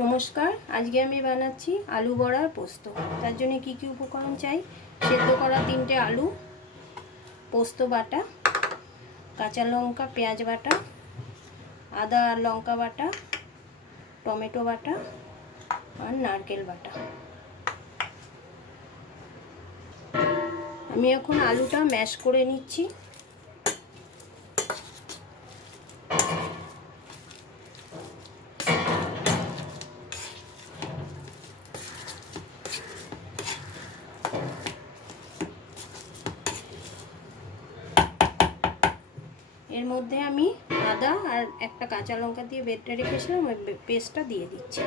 নমস্কার, আজকে আমি বানাচ্ছি আলু বড়ার পোস্ত। তার জন্য কি কি উপকরণ চাই: সেদ্ধ করা 3টে আলু, পোস্ত বাটা, কাঁচা লঙ্কা পেঁয়াজ বাটা, আদা আর লঙ্কা বাটা, টমেটো বাটা আর নারকেল বাটা। আমি এখন আলুটা ম্যাশ করে নিচ্ছি। এর মধ্যে আমি আদা আর একটা কাঁচা লঙ্কা দিয়ে বেটে রেখেছিলাম, ওই পেস্টটা দিয়ে দিচ্ছি।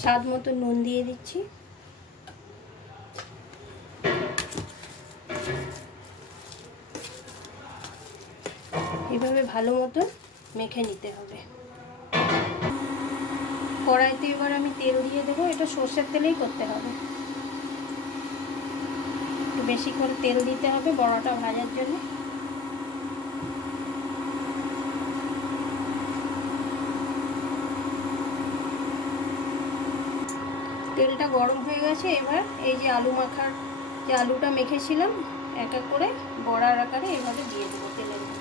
স্বাদ মতো নুন দিয়ে দিচ্ছি। এভাবে ভালো মতো মেখে নিতে হবে। কড়াইতে এবার আমি তেল দিয়ে দেবো। এটা সর্ষের তেলেই করতে হবে। একটু বেশি করে তেল দিতে হবে বড়াটা ভাজার জন্য। তেলটা গরম হয়ে গেছে। এবার এই যে আলুটা মেখেছিলাম, এক এক করে বড়ার আকারে এভাবে দিয়ে দেবো তেলের মধ্যে।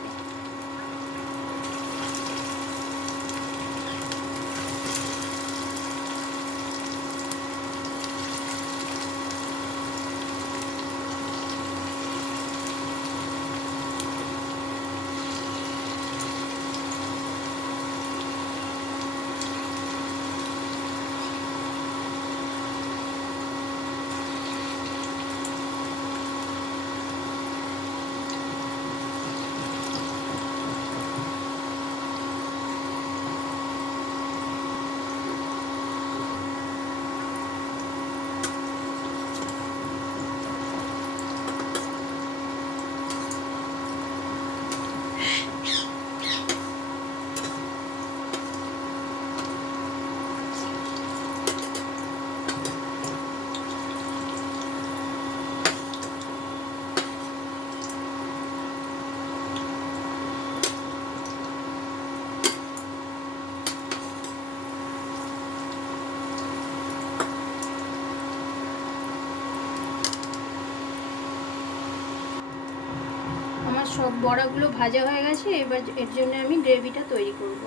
আমার সব বড়াগুলো ভাজা হয়ে গেছে। এবার এর জন্য আমি গ্রেভিটা তৈরি করব।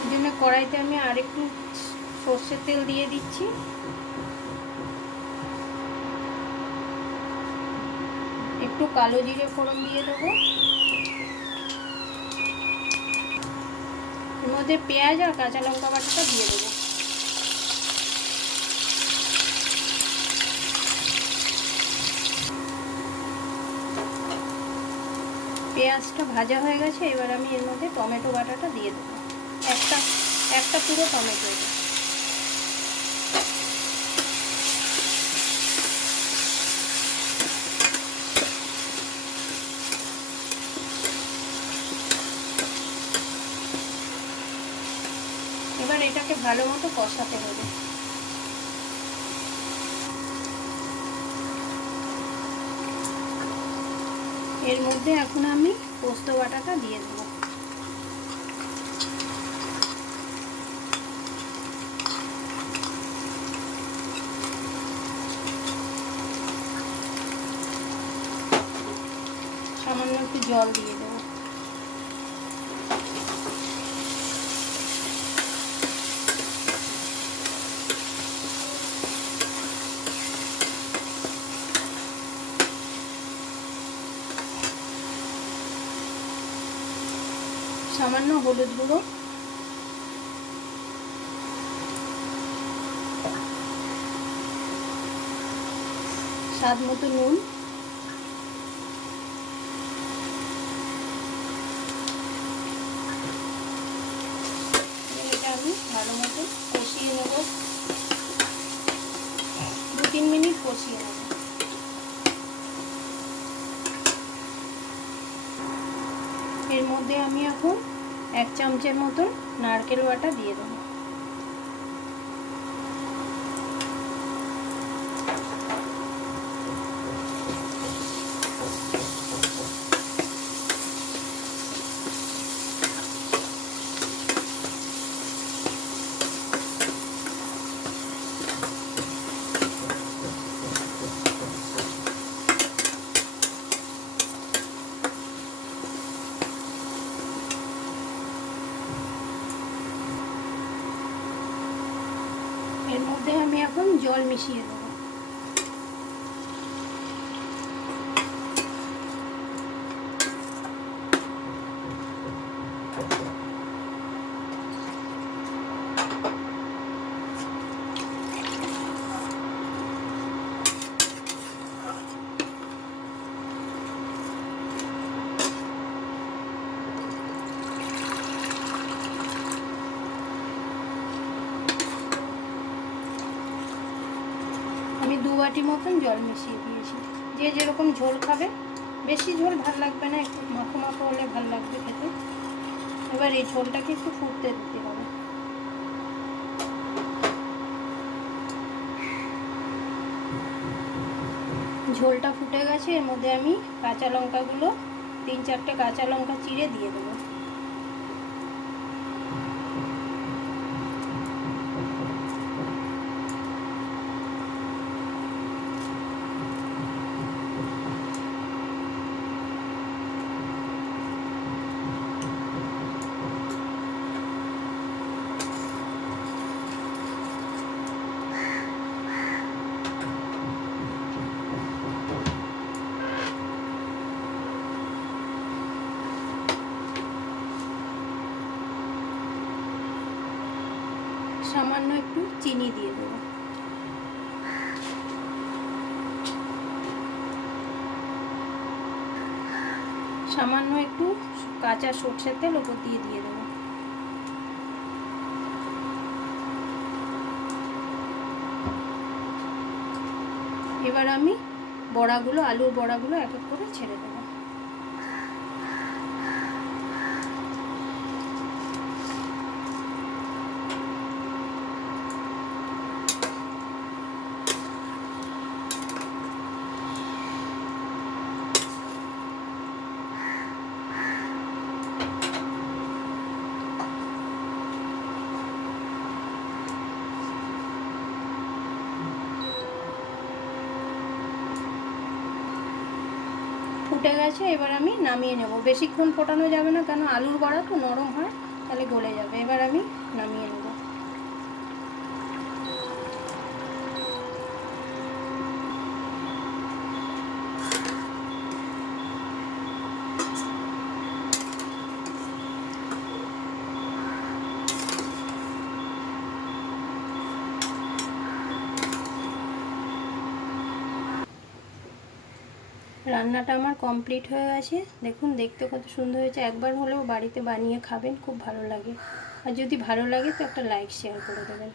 এর জন্য কড়াইতে আমি আরেকটু সর্ষের তেল দিয়ে দিচ্ছি। একটু কালো জিরে ফোড়ন দিয়ে দেবো। এর মধ্যে পেঁয়াজ আর কাঁচা লঙ্কা বাটাটা দিয়ে দেবো। পেঁয়াজটা ভাজা হয়ে গেছে। এবার আমি এর মধ্যে টমেটো বাটাটা দিয়ে দেবো। একটা পুরো টমেটো। এবার এটাকে ভালো মতো কষাতে হবে। এর মধ্যে এখন আমি পোস্ত বাটাটা দিয়ে দেবো। সামান্য একটু জল দিয়ে দেবো। সামান্য হলুদ গুঁড়ো, স্বাদ মতো নুন, এটা আমি ভালো মতো কষিয়ে নেব। 2-3 মিনিট কষিয়ে নেব। এর মধ্যে আমি এখন 1 চামচের মতন নারকেল বাটা দিয়ে দেবো। এর মধ্যে আমি এখন জল মিশিয়ে দেবো। আমি 2 বাটি মতন জল মিশিয়ে দিয়েছি। যে যেরকম ঝোল খাবে, বেশি ঝোল ভালো লাগবে না, একটু মাখো মাখো হলে ভালো লাগবে খেতে। এবার এই ঝোলটাকে একটু ফুটতে দিতে হবে। ঝোলটা ফুটে গেছে, এর মধ্যে আমি কাঁচা লঙ্কাগুলো 3-4টে কাঁচা লঙ্কা চিড়ে দিয়ে দেবো। সামান্য একটু চিনি দিয়ে দেবো। সামান্য একটু কাঁচা সরষের তেল ওপর দিয়ে দেবো। এবার আমি বড়াগুলো, আলুর বড়াগুলো এক এক করে ছেড়ে দেবো। ফুটে গেছে, এবার আমি নামিয়ে নেব। বেশিক্ষণ ফোটানো যাবে না, কেন আলুর বড়া তো নরম হয়, তাহলে গলে যাবে। এবার আমি নামিয়ে নেব। রান্নাটা আমার কমপ্লিট হয়ে গেছে। দেখুন দেখতে কত সুন্দর হয়েছে। একবার হলেও বাড়িতে বানিয়ে খাবেন, খুব ভালো লাগে। আর যদি ভালো লাগে তো একটা লাইক শেয়ার করে দেবেন।